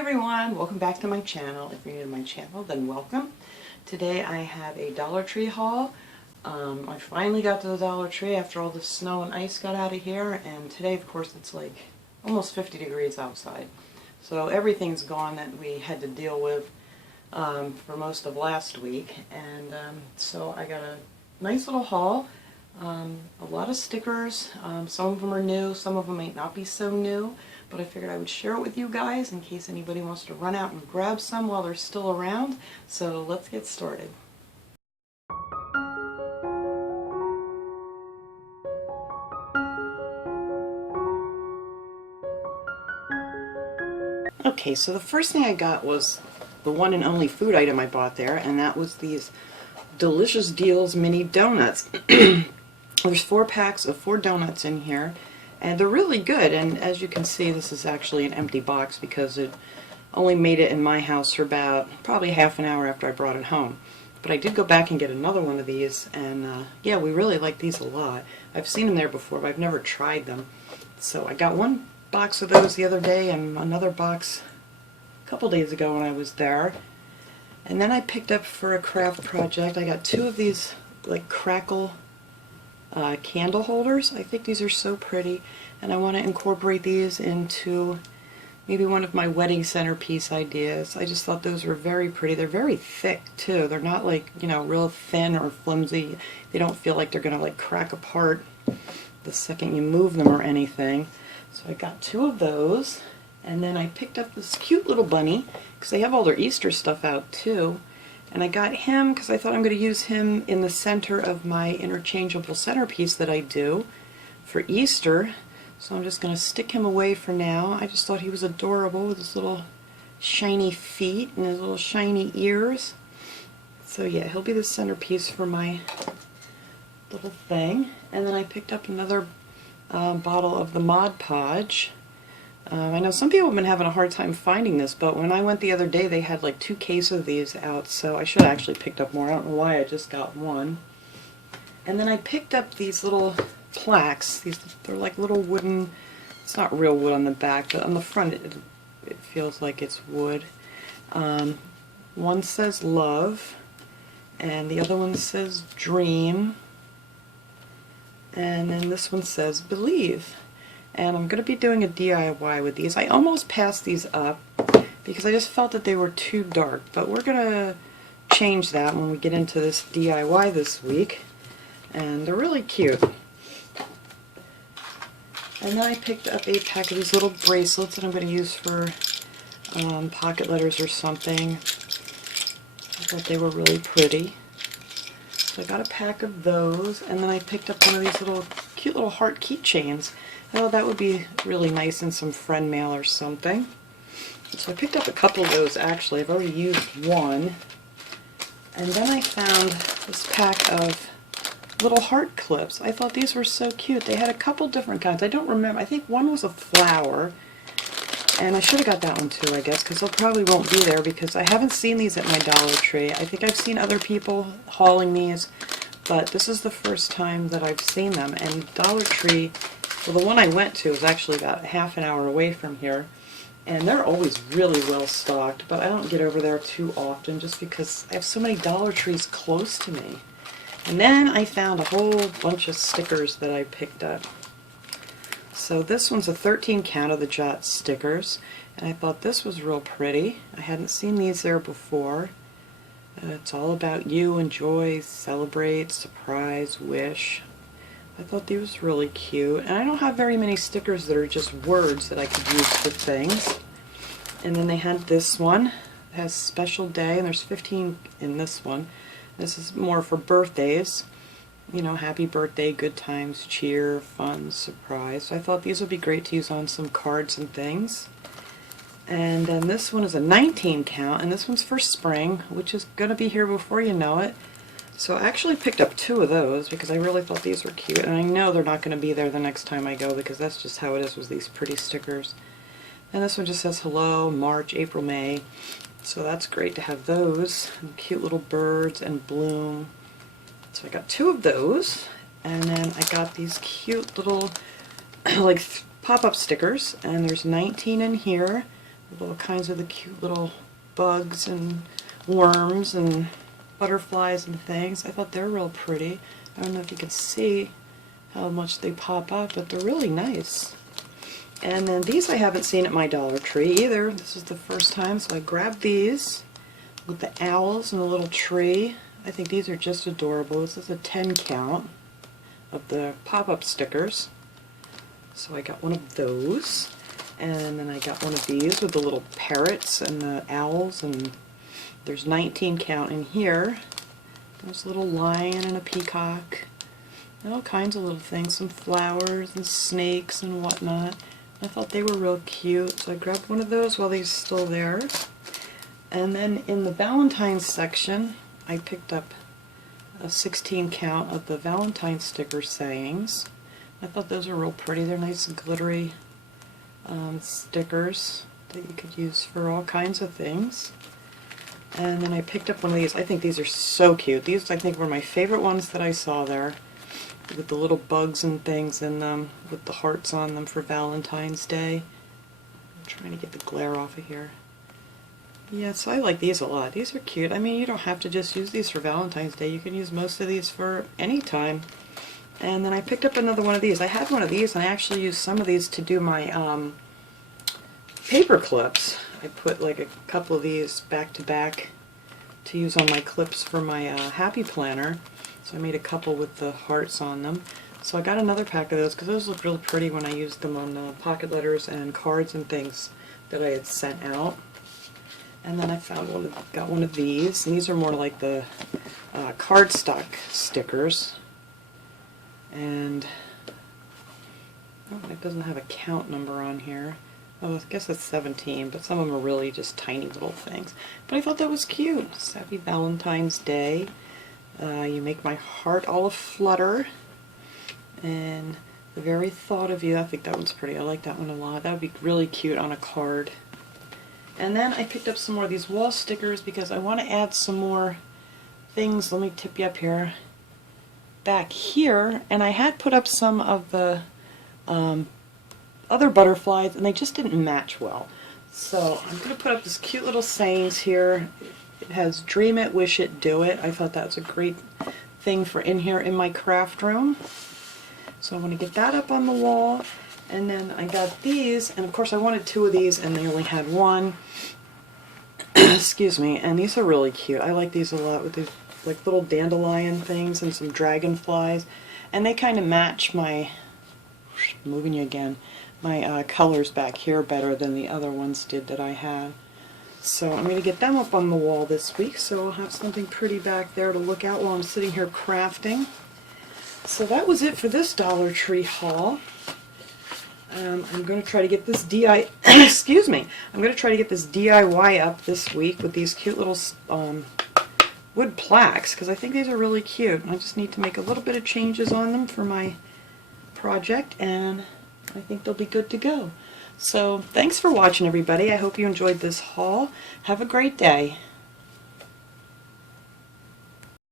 everyone, welcome back to my channel. If you're new to my channel, then welcome. Today I have a Dollar Tree haul. I finally got to the Dollar Tree after all the snow and ice got out of here, and today of course it's like almost 50 degrees outside. So everything's gone that we had to deal with for most of last week, and so I got a nice little haul. A lot of stickers. Some of them are new, some of them might not be so new, but I figured I would share it with you guys in case anybody wants to run out and grab some while they're still around. So let's get started. Okay, so the first thing I got was the one and only food item I bought there, and that was these Delicious Deals mini donuts. There's 4 packs of 4 donuts in here, and they're really good. And as you can see, this is actually an empty box because it only made it in my house for about probably half an hour after I brought it home. But I did go back and get another one of these, and yeah, we really like these a lot. I've seen them there before, but I've never tried them. So I got one box of those the other day and another box a couple days ago when I was there. And then I picked up for a craft project, I got 2 of these like crackle candle holders. I think these are so pretty, and I want to incorporate these into maybe one of my wedding centerpiece ideas. I just thought those were very pretty. They're very thick too. They're not like, you know, real thin or flimsy. They don't feel like they're gonna like crack apart the second you move them or anything. So I got 2 of those, and then I picked up this cute little bunny because they have all their Easter stuff out too. And I got him because I thought I'm going to use him in the center of my interchangeable centerpiece that I do for Easter. So I'm just going to stick him away for now. I just thought he was adorable with his little shiny feet and his little shiny ears. So yeah, he'll be the centerpiece for my little thing. And then I picked up another bottle of the Mod Podge. I know some people have been having a hard time finding this, but when I went the other day they had like 2 cases of these out, so I should have actually picked up more. I don't know why I just got one. And then I picked up these little plaques. They're like little wooden, it's not real wood on the back, but on the front it feels like it's wood. One says love, and the other one says dream, and then this one says believe. And I'm going to be doing a DIY with these. I almost passed these up because I just felt that they were too dark, but we're going to change that when we get into this DIY this week. And they're really cute. And then I picked up a pack of these little bracelets that I'm going to use for pocket letters or something. I thought they were really pretty. So I got a pack of those, and then I picked up one of these little cute little heart keychains. I thought that would be really nice in some friend mail or something. So I picked up a couple of those actually. I've already used one. And then I found this pack of little heart clips. I thought these were so cute. They had a couple different kinds. I don't remember. I think one was a flower. And I should have got that one too, I guess, because they probably won't be there because I haven't seen these at my Dollar Tree. I think I've seen other people hauling these, but this is the first time that I've seen them. And Dollar Tree, well, the one I went to was actually about half an hour away from here, and they're always really well stocked, but I don't get over there too often just because I have so many Dollar Trees close to me. And then I found a whole bunch of stickers that I picked up. So this one's a 13 count of the Jot stickers, and I thought this was real pretty. I hadn't seen these there before. It's all about you, enjoy, celebrate, surprise, wish. I thought these was really cute, and I don't have very many stickers that are just words that I could use for things. And then they had this one. It has special day, and there's 15 in this one. This is more for birthdays. You know, happy birthday, good times, cheer, fun, surprise. So I thought these would be great to use on some cards and things. And then this one is a 19 count, and this one's for spring, which is going to be here before you know it. So I actually picked up 2 of those because I really thought these were cute, and I know they're not going to be there the next time I go because that's just how it is with these pretty stickers. And this one just says hello, March, April, May. So that's great to have those. And cute little birds and bloom. So I got 2 of those, and then I got these cute little like pop-up stickers, and there's 19 in here. with all kinds of the cute little bugs and worms and butterflies and things. I thought they're real pretty. I don't know if you can see how much they pop up, but they're really nice. And then these I haven't seen at my Dollar Tree either. This is the first time, so I grabbed these with the owls and a little tree. I think these are just adorable. This is a 10 count of the pop-up stickers. So I got one of those. And then I got one of these with the little parrots and the owls, and there's 19 count in here. There's a little lion and a peacock. And all kinds of little things, some flowers and snakes and whatnot. I thought they were real cute, so I grabbed one of those while they're still there. And then in the Valentine's section, I picked up a 16 count of the Valentine sticker sayings. I thought those were real pretty. They're nice and glittery stickers that you could use for all kinds of things. And then I picked up one of these. I think these are so cute. These, I think, were my favorite ones that I saw there, with the little bugs and things in them, with the hearts on them for Valentine's Day. I'm trying to get the glare off of here. Yeah, so I like these a lot. These are cute. I mean, you don't have to just use these for Valentine's Day. You can use most of these for any time. And then I picked up another one of these. I had one of these, and I actually used some of these to do my paper clips. I put like a couple of these back to back to use on my clips for my Happy Planner. So I made a couple with the hearts on them. So I got another pack of those because those look really pretty when I used them on pocket letters and cards and things that I had sent out. And then I found got one of these, and these are more like the cardstock stickers. And oh, it doesn't have a count number on here. Oh, I guess it's 17, but some of them are really just tiny little things. But I thought that was cute. Happy Valentine's Day. You make my heart all aflutter. And the very thought of you, I think that one's pretty. I like that one a lot. That would be really cute on a card. And then I picked up some more of these wall stickers because I want to add some more things. Let me tip you up here. Back here, and I had put up some of the other butterflies, and they just didn't match well. So I'm going to put up this cute little sayings here. It has dream it, wish it, do it. I thought that was a great thing for in here in my craft room. So I'm going to get that up on the wall. And then I got these, and of course I wanted two of these, and they only had one. Excuse me. And these are really cute. I like these a lot with these like little dandelion things and some dragonflies, and they kind of match my, moving you again, my colors back here better than the other ones did that I had. So I'm going to get them up on the wall this week, so I'll have something pretty back there to look at while I'm sitting here crafting. So that was it for this Dollar Tree haul. I'm going to try to get this excuse me, I'm going to try to get this DIY up this week with these cute little wood plaques, because I think these are really cute. I just need to make a little bit of changes on them for my project, and I think they'll be good to go. So thanks for watching, everybody. I hope you enjoyed this haul. Have a great day.